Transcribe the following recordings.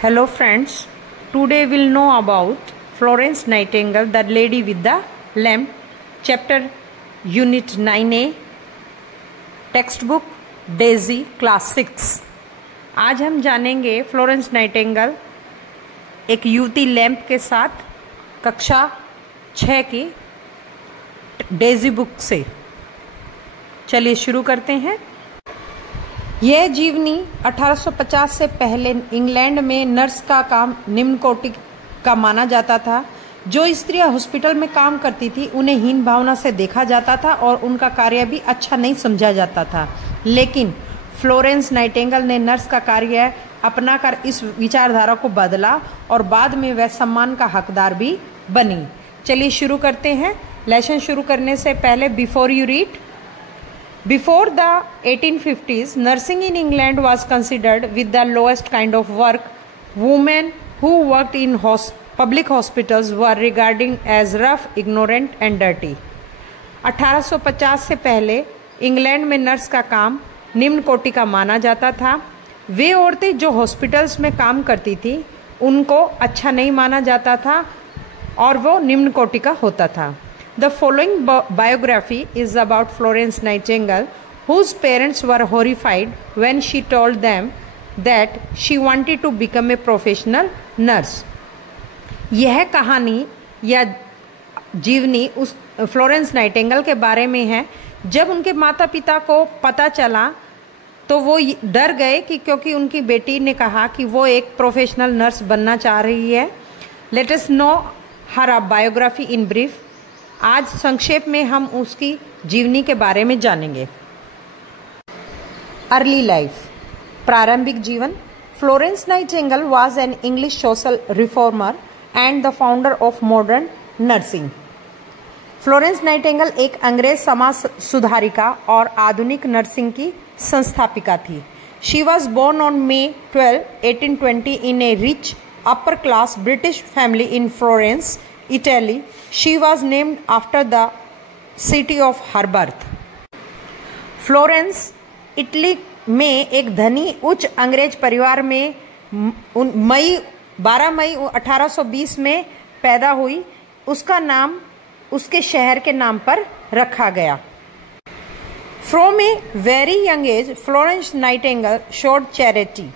Hello friends, today we'll know about Florence Nightingale, the lady with the lamp, chapter unit 9A, textbook Daisy class 6। आज हम जानेंगे Florence Nightingale एक युवती lamp के साथ कक्षा 6 की डेजी बुक से। चलिए शुरू करते हैं। यह जीवनी 1850 से पहले इंग्लैंड में नर्स का काम निम्न कोटि का माना जाता था। जो स्त्रियां हॉस्पिटल में काम करती थी उन्हें हीन भावना से देखा जाता था और उनका कार्य भी अच्छा नहीं समझा जाता था। लेकिन फ्लोरेंस नाइटिंगेल ने नर्स का कार्य अपनाकर इस विचारधारा को बदला और बाद में वह सम्मान का हकदार भी बनी। चलिए शुरू करते हैं। लेसन शुरू करने से पहले before you read, Before the 1850s, nursing in England was considered with the lowest kind of work. Women who worked in public hospitals were regarded as rough, ignorant and dirty. 1850 से पहले England में nurse का काम निम्न कोटि का माना जाता था। वे औरतें जो हॉस्पिटल्स में काम करती थी उनको अच्छा नहीं माना जाता था और वो निम्न कोटि का होता था। The following biography is about Florence Nightingale, whose parents were horrified when she told them that she wanted to become a professional nurse. यह कहानी या जीवनी उस फ्लोरेंस नाइटिंगेल के बारे में है। जब उनके माता पिता को पता चला तो वो डर गए कि क्योंकि उनकी बेटी ने कहा कि वो एक प्रोफेशनल नर्स बनना चाह रही है। Let us know her biography in brief. आज संक्षेप में हम उसकी जीवनी के बारे में जानेंगे। अर्ली लाइफ, प्रारंभिक जीवन। Florence Nightingale was an English social reformer and the founder of modern nursing. Florence Nightingale एक अंग्रेज समाज सुधारिका और आधुनिक नर्सिंग की संस्थापिका थी। She was born on May 12, 1820 in a rich upper class British family in Florence, Italy. She was named after the city of her birth. Florence Italy में एक धनी उच्च अंग्रेज परिवार में 12 मई 1820 में पैदा हुई। उसका नाम उसके शहर के नाम पर रखा गया। From a very young age, Florence Nightingale showed charity.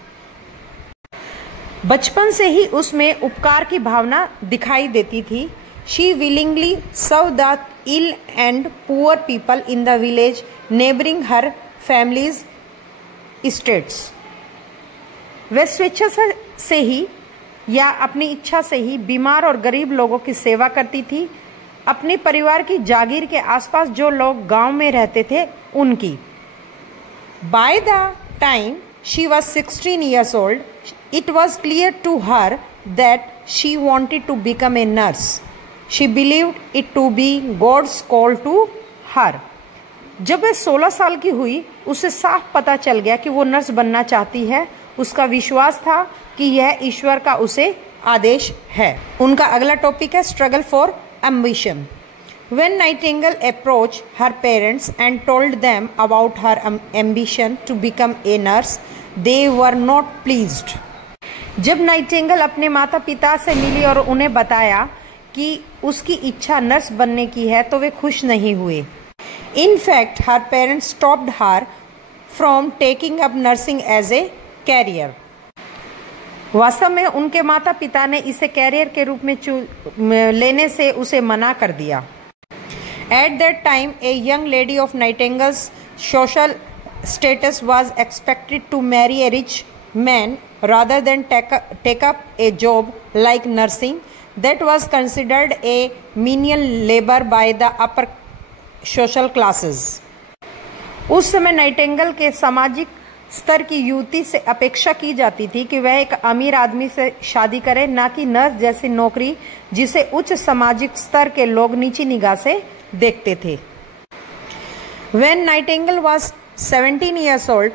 बचपन से ही उसमें उपकार की भावना दिखाई देती थी। She willingly serve the ill and poor people in the village neighbouring her families states. वह स्वेच्छा से ही या अपनी इच्छा से ही बीमार और गरीब लोगों की सेवा करती थी। अपने परिवार की जागीर के आसपास जो लोग गांव में रहते थे उनकी। By the time she was 16 years old, it was clear to her that she wanted to become a nurse. She believed it to be God's call to her. जब वह 16 साल की हुई उसे साफ पता चल गया कि वो नर्स बनना चाहती है। उसका विश्वास था कि यह ईश्वर का उसे आदेश है। उनका अगला टॉपिक है struggle for ambition. When Nightingale approached her parents and told them about her ambition to become a nurse, they were not pleased. जब नाइटिंगेल अपने माता पिता से मिली और उन्हें बताया कि उसकी इच्छा नर्स बनने की है तो वे खुश नहीं हुए। In fact, her parents stopped her from taking up nursing as a career. वास्तव में उनके माता पिता ने इसे कैरियर के रूप में लेने से उसे मना कर दिया। At that time, a young lady of Nightingale's social status was expected to marry a rich man rather than take up a job like nursing that was considered a menial labor by the upper social classes. उस समय Nightingale के सामाजिक स्तर की युवती से अपेक्षा की जाती थी कि वह एक अमीर आदमी से शादी करे, ना कि नर्स जैसी नौकरी जिसे उच्च सामाजिक स्तर के लोग नीची निगाह से देखते थे। When Nightingale was 17 years old,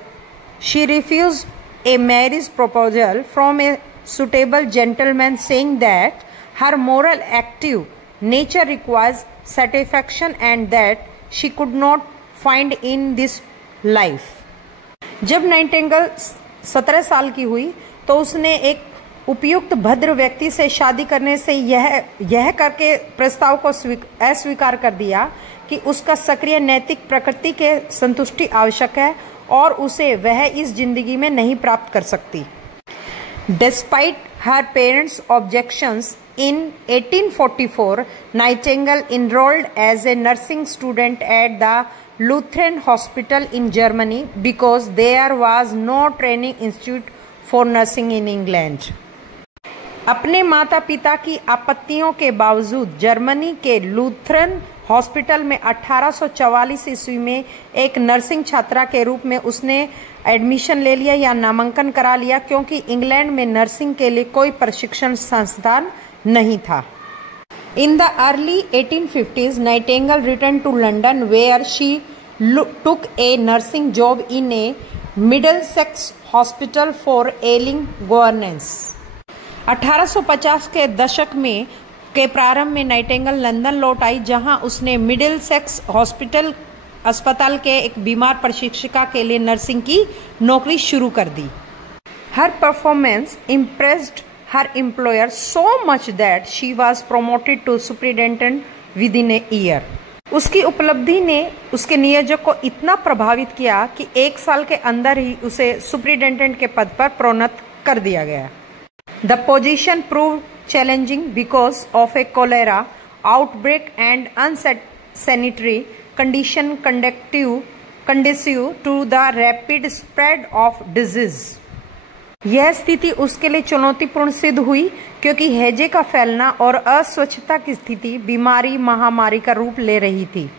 she refused a marriage proposal from a suitable gentleman, saying that her moral active nature requires satisfaction and that she could not find in this life. जब Nightingale 17 साल की हुई तो उसने एक उपयुक्त भद्र व्यक्ति से शादी करने से यह करके प्रस्ताव को अस्वीकार कर दिया कि उसका सक्रिय नैतिक प्रकृति के संतुष्टि आवश्यक है और उसे वह इस जिंदगी में नहीं प्राप्त कर सकती। Despite her parents' objections, in 1844, Nightingale enrolled as a nursing student at the Lutheran Hospital in Germany because there was no training institute for nursing in England. अपने माता पिता की आपत्तियों के बावजूद जर्मनी के लूथरन हॉस्पिटल में 1844 ईस्वी में एक नर्सिंग छात्रा के रूप में उसने एडमिशन ले लिया या नामांकन करा लिया, क्योंकि इंग्लैंड में नर्सिंग के लिए कोई प्रशिक्षण संस्थान नहीं था। In the early 1850s, Nightingale returned to London where she took a nursing job in a Middlesex hospital for ailing governors। 1850 के दशक में के प्रारंभ में नाइटिंगेल लंदन लौट आई, जहां उसने मिडिलसेक्स अस्पताल के एक बीमार प्रशिक्षिका के लिए नर्सिंग की नौकरी शुरू कर दी। Her performance impressed her employer so much that she was promoted to superintendent within a year. उसकी उपलब्धि ने उसके नियोजक को इतना प्रभावित किया कि 1 साल के अंदर ही उसे सुपरिटेंडेंट के पद पर प्रोन्नत कर दिया गया। The position proved challenging because of a cholera outbreak and unsanitary condition conducive to the rapid spread of disease। यह स्थिति उसके लिए चुनौतीपूर्ण सिद्ध हुई क्योंकि हैजे का फैलना और अस्वच्छता की स्थिति बीमारी महामारी का रूप ले रही थी।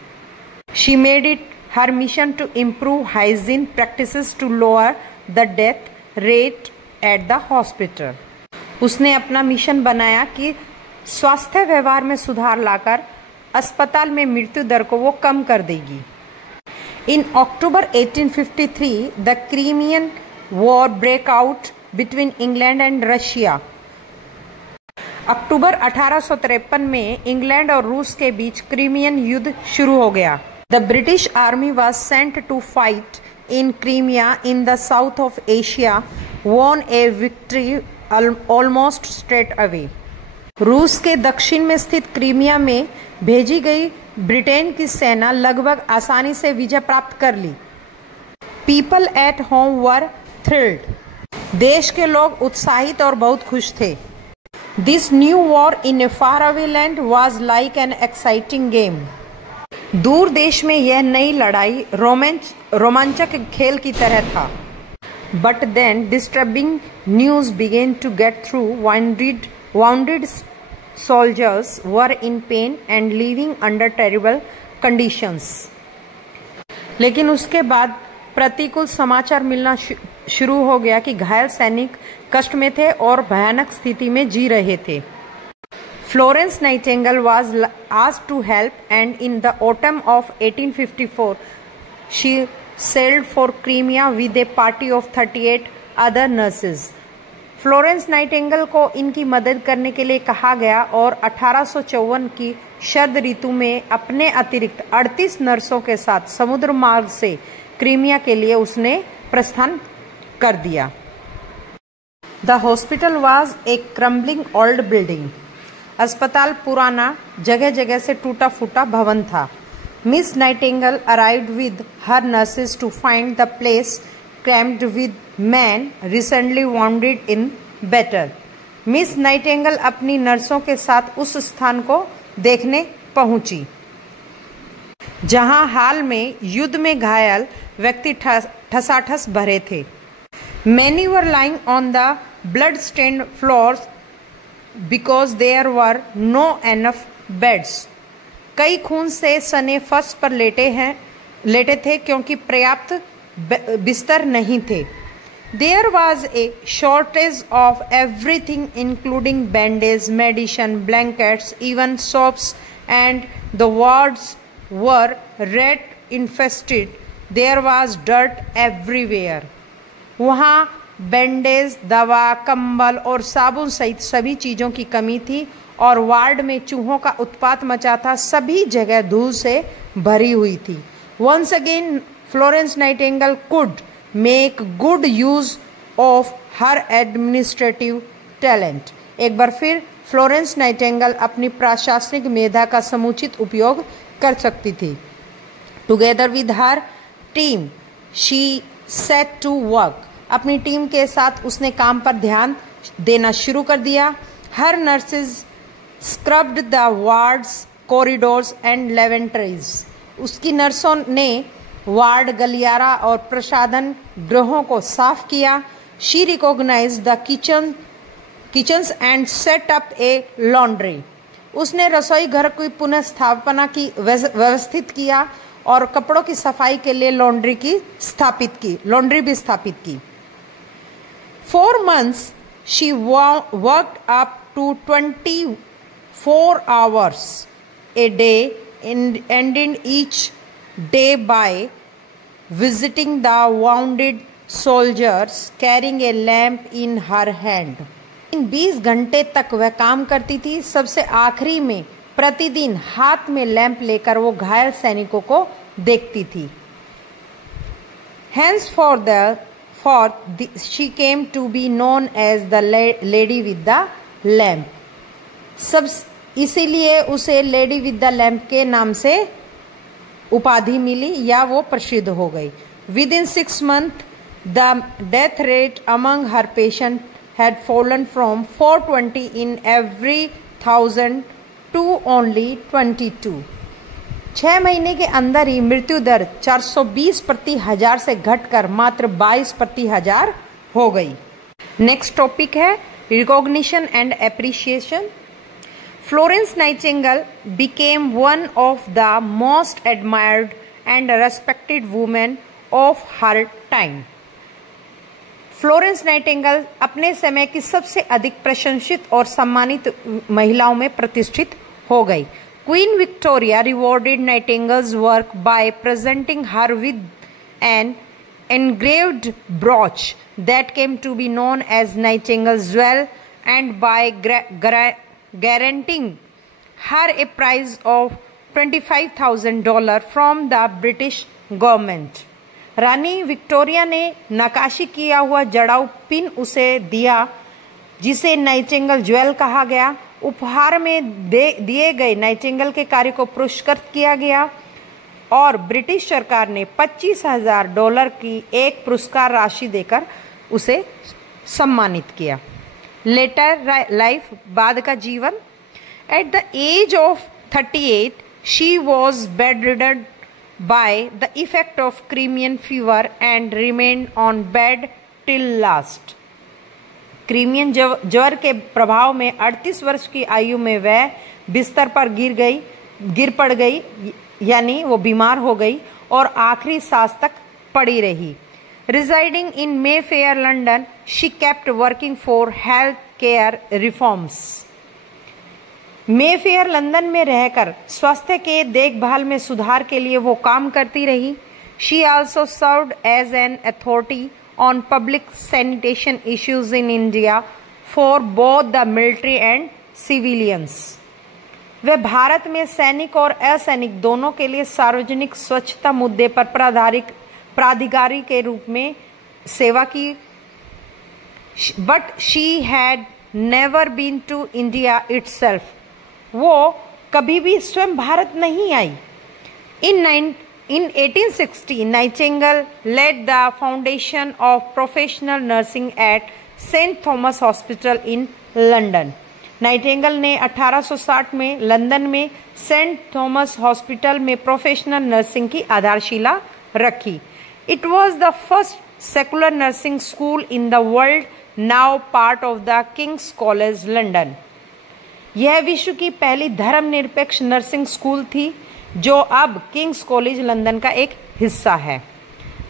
She made it her mission to improve hygiene practices to lower the death rate at the hospital। उसने अपना मिशन बनाया कि स्वास्थ्य व्यवहार में सुधार लाकर अस्पताल में मृत्यु दर को वो कम कर देगी। In October 1853 the Crimean war break out between England and Russia. अक्टूबर 1853 में इंग्लैंड और रूस के बीच क्रीमियन युद्ध शुरू हो गया। The British army was sent to fight in Crimea in the south of Asia, won a victory almost straight away. रूस के दक्षिण में स्थित क्रीमिया में भेजी गई ब्रिटेन की सेना लगभग आसानी से विजय प्राप्त कर ली। People at home were thrilled. देश के लोग उत्साहित और बहुत खुश थे। This new war in a far away land was like an exciting game. दूर देश में यह नई लड़ाई रोमांचक खेल की तरह था। But then disturbing news began to get through. Wounded soldiers were in pain and living under terrible conditions. लेकिन उसके बाद प्रतिकूल समाचार मिलना शुरू हो गया कि घायल सैनिक कष्ट में थे और भयानक स्थिति में जी रहे थे। Florence Nightingale was asked to help, and in the autumn of 1854, she sailed for Crimea with a party of 38 other nurses। Florence Nightingale को इनकी मदद करने के लिए कहा गया और 1854 की शरद ऋतु में अपने अतिरिक्त 38 नर्सों के साथ समुद्र मार्ग से क्रीमिया के लिए उसने प्रस्थान कर दिया। The hospital was a crumbling old building. अस्पताल पुराना जगह जगह से टूटा फूटा भवन था। Miss Nightingale arrived with her nurses to find the place crammed with men recently wounded in battle। Miss Nightingale अपनी नर्सों के साथ उस स्थान को देखने पहुंची जहां हाल में युद्ध में घायल व्यक्ति ठसाठस भरे थे। Many were lying on the blood-stained floors because there were no enough beds। कई खून से सने फर्श पर लेटे थे क्योंकि पर्याप्त बिस्तर नहीं थे। There was a shortage of everything including bandages, medicine, blankets, even soaps, and the wards were rat infested। There was dirt everywhere। वहाँ बैंडेज, दवा, कंबल और साबुन सहित सभी चीज़ों की कमी थी और वार्ड में चूहों का उत्पात मचा था। सभी जगह धूल से भरी हुई थी। Once again Florence Nightingale could make good use of her administrative talent. एक बार फिर फ्लोरेंस नाइटिंगेल अपनी प्रशासनिक मेधा का समुचित उपयोग कर सकती थी। Together with her team she set to work. अपनी टीम के साथ उसने काम पर ध्यान देना शुरू कर दिया। Her nurses scrubbed the wards, corridors and lavatories. उसकी नर्सों ने वार्ड, गलियारा और प्रसाधन गृहों को साफ किया। She recognise the kitchens and set up a laundry. उसने रसोई घर की पुनः स्थापना की, व्यवस्थित किया और कपड़ों की सफाई के लिए लॉन्ड्री भी स्थापित की। 4 months she worked up to 24 hours a day, ending each day by visiting the wounded soldiers carrying a lamp in her hand. इन 20 घंटे तक वह काम करती थी। सबसे आखिरी में प्रतिदिन हाथ में लैंप लेकर वो घायल सैनिकों को देखती थी। she came to be known as the lady with the lamp. इसीलिए उसे लेडी विद द लैंप के नाम से उपाधि मिली या वो प्रसिद्ध हो गई। With in 6 months the death rate among her patient had fallen from 420 in every 1000 to only 22. 6 महीने के अंदर ही मृत्यु दर 420 प्रति हजार से घटकर मात्र 22 प्रति हजार हो गई। नेक्स्ट टॉपिक है recognition and appreciation. Florence Nightingale became one of the most admired and respected women of her time. Florence Nightingale अपने समय की सबसे अधिक प्रशंसित और सम्मानित महिलाओं में प्रतिष्ठित हो गई। Queen Victoria rewarded Nightingale's work by presenting her with an engraved brooch that came to be known as Nightingale's Jewel and by guaranteeing her a prize of $25,000 from the British government. Rani Victoria ने नकाशी किया हुआ जड़ाऊ pin उसे दिया जिसे Nightingale jewel कहा गया। उपहार में दिए गए नाइटिंगेल के कार्य को पुरस्कृत किया गया और ब्रिटिश सरकार ने $25,000 की एक पुरस्कार राशि देकर उसे सम्मानित किया। लेटर लाइफ, बाद का जीवन। At the age of 38 she was bedridden by the effect of Crimean fever and remained on bed till last. Crimean ज्वर के प्रभाव में 38 वर्ष की आयु में वह बिस्तर पर गिर पड़ गई, यानी वो बीमार हो गई और आखिरी सांस तक पड़ी रही। Residing in Mayfair, London, she kept working for health care reforms. Mayfair London में रहकर स्वास्थ्य के देखभाल में सुधार के लिए वो काम करती रही। She also served as an authority on public sanitation issues in India for both the military and civilians. वे भारत में सैनिक और असैनिक दोनों के लिए सार्वजनिक स्वच्छता मुद्दे पर प्राधिकारी के रूप में सेवा की। But she had never been to India itself. वो कभी भी स्वयं भारत नहीं आई। In 1860, Nightingale led the foundation of professional nursing at St. Thomas Hospital in London. Nightingale ने 1860 में लंदन में सेंट थॉमस हॉस्पिटल में प्रोफेशनल नर्सिंग की आधारशिला रखी। It was the first secular nursing school in the world, now part of the King's College London. यह विश्व की पहली धर्मनिरपेक्ष नर्सिंग स्कूल थी जो अब किंग्स कॉलेज लंदन का एक हिस्सा है।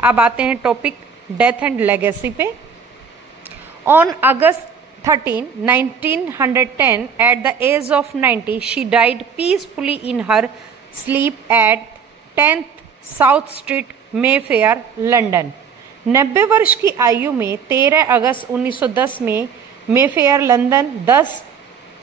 अब आते हैं टॉपिक डेथ एंड लेगेसी पे। On August 13, 1910, at the age of 90, she died peacefully in her sleep at 10th South Street, Mayfair, London. 90 वर्ष की आयु में 13 अगस्त 1910 में मेफेयर, लंदन 10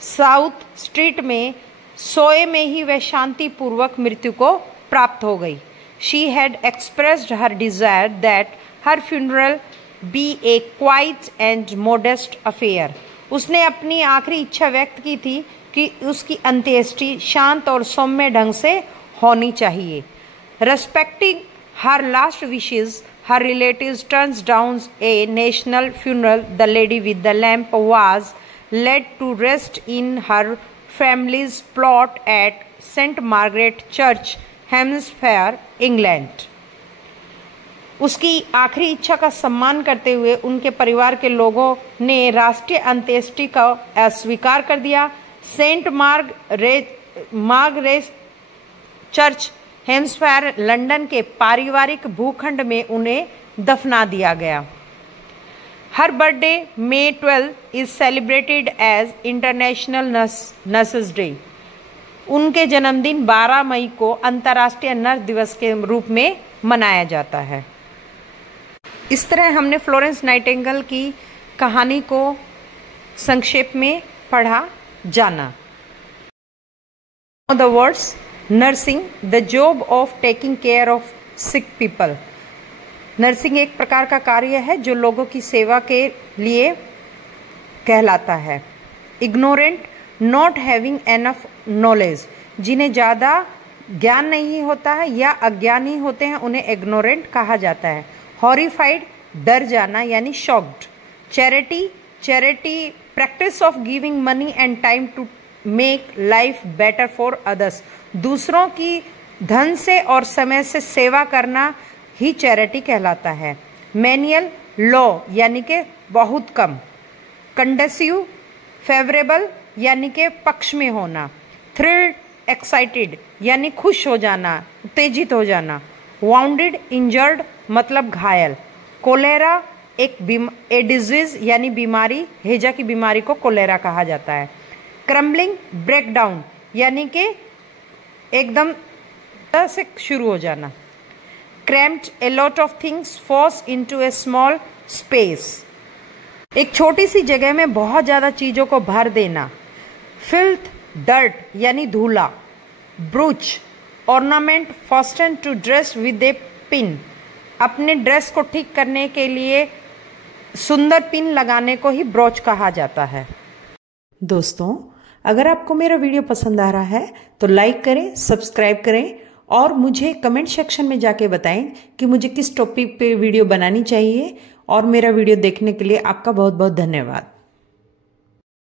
साउथ स्ट्रीट में सोए में ही वह शांतिपूर्वक मृत्यु को प्राप्त हो गई। She had expressed her desire that her funeral be a quiet and modest affair. उसने अपनी आखिरी इच्छा व्यक्त की थी कि उसकी अंत्येष्टि शांत और सौम्य ढंग से होनी चाहिए। Respecting her last wishes, her relatives turns down a national funeral. The lady with the lamp was laid to rest in her family's plot at St. Margaret Church, Hampshire, England. उसकी आखिरी इच्छा का सम्मान करते हुए उनके परिवार के लोगों ने राष्ट्रीय अंत्येष्टि का अस्वीकार कर दिया। Saint Margaret church, Hampshire, London के पारिवारिक भूखंड में उन्हें दफना दिया गया। हर birthday May 12 is celebrated as international nurses day. उनके जन्मदिन 12 मई को अंतर्राष्ट्रीय नर्स दिवस के रूप में मनाया जाता है। इस तरह हमने फ्लोरेंस नाइटिंगेल की कहानी को संक्षेप में पढ़ा, जाना। The words nursing, the job of taking care of sick people. Nursing एक प्रकार का कार्य है जो लोगों की सेवा के लिए कहलाता है। Ignorant, not having enough knowledge, जिन्हें ज़्यादा ज्ञान नहीं होता है या अज्ञानी होते हैं उन्हें इग्नोरेंट कहा जाता है। हॉरिफाइड, डर जाना यानी shocked. Charity, practice of giving money and time to make life better for others, दूसरों की धन से और समय से सेवा करना ही चैरिटी कहलाता है। मैनुअल, लॉ यानी कि बहुत कम। कंडसिव, फेवरेबल यानी कि पक्ष में होना। थ्रिल्ड, एक्साइटेड यानी खुश हो जाना, उत्तेजित हो जाना। वाउंडेड, इंजर्ड मतलब घायल। कोलेरा एक डिजीज यानी बीमारी, हैजा की बीमारी को कोलेरा कहा जाता है। क्रम्बलिंग, ब्रेकडाउन यानी कि एकदम से शुरू हो जाना। Cramped, a lot of things force into A small space, एक छोटी सी जगह में बहुत ज्यादा चीजों को भर देना। फिल्थ, डर्ट यानी धूला। Brooch, ornament fasten to dress with a pin, अपने ड्रेस को ठीक करने के लिए सुंदर पिन लगाने को ही ब्रोच कहा जाता है। दोस्तों, अगर आपको मेरा वीडियो पसंद आ रहा है तो लाइक करें, सब्सक्राइब करें और मुझे कमेंट सेक्शन में जाके बताएं कि मुझे किस टॉपिक पे वीडियो बनानी चाहिए। और मेरा वीडियो देखने के लिए आपका बहुत बहुत धन्यवाद।